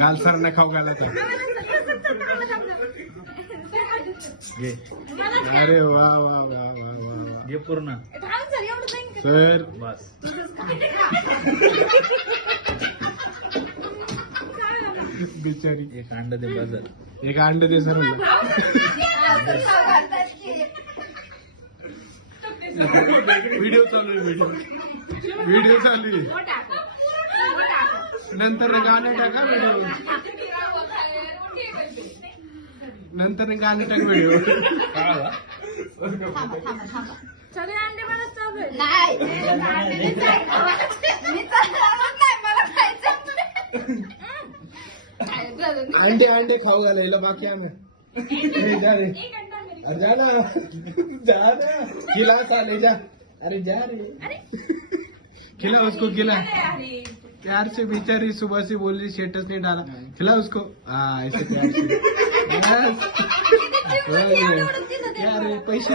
गाल सर न खाऊ घालायचा. अरे वा वा वा वा वा. हे पूर्ण सर बस. बिचारी. एक अंड दे बदल. एक अंड दे सर. व्हिडिओ चालू आहे. व्हिडिओ चालू आहे. नंतर गाणं टाका व्हिडिओ. नंतर गाणं टाक व्हिडिओ. सगळे अंडे मला चालू आहे. अंडे अंडे खाऊ घालायला बाकी आण. जा रे. अरे जा ना. जा ना. खिला साले जा. अरे जा रे. खिला उसको खिला. प्यार से बेचारी सुबह से बोल रही स्टेटस नहीं डाला. खिला उसको. हाँ ऐसे प्यार से. बस. यार पैसे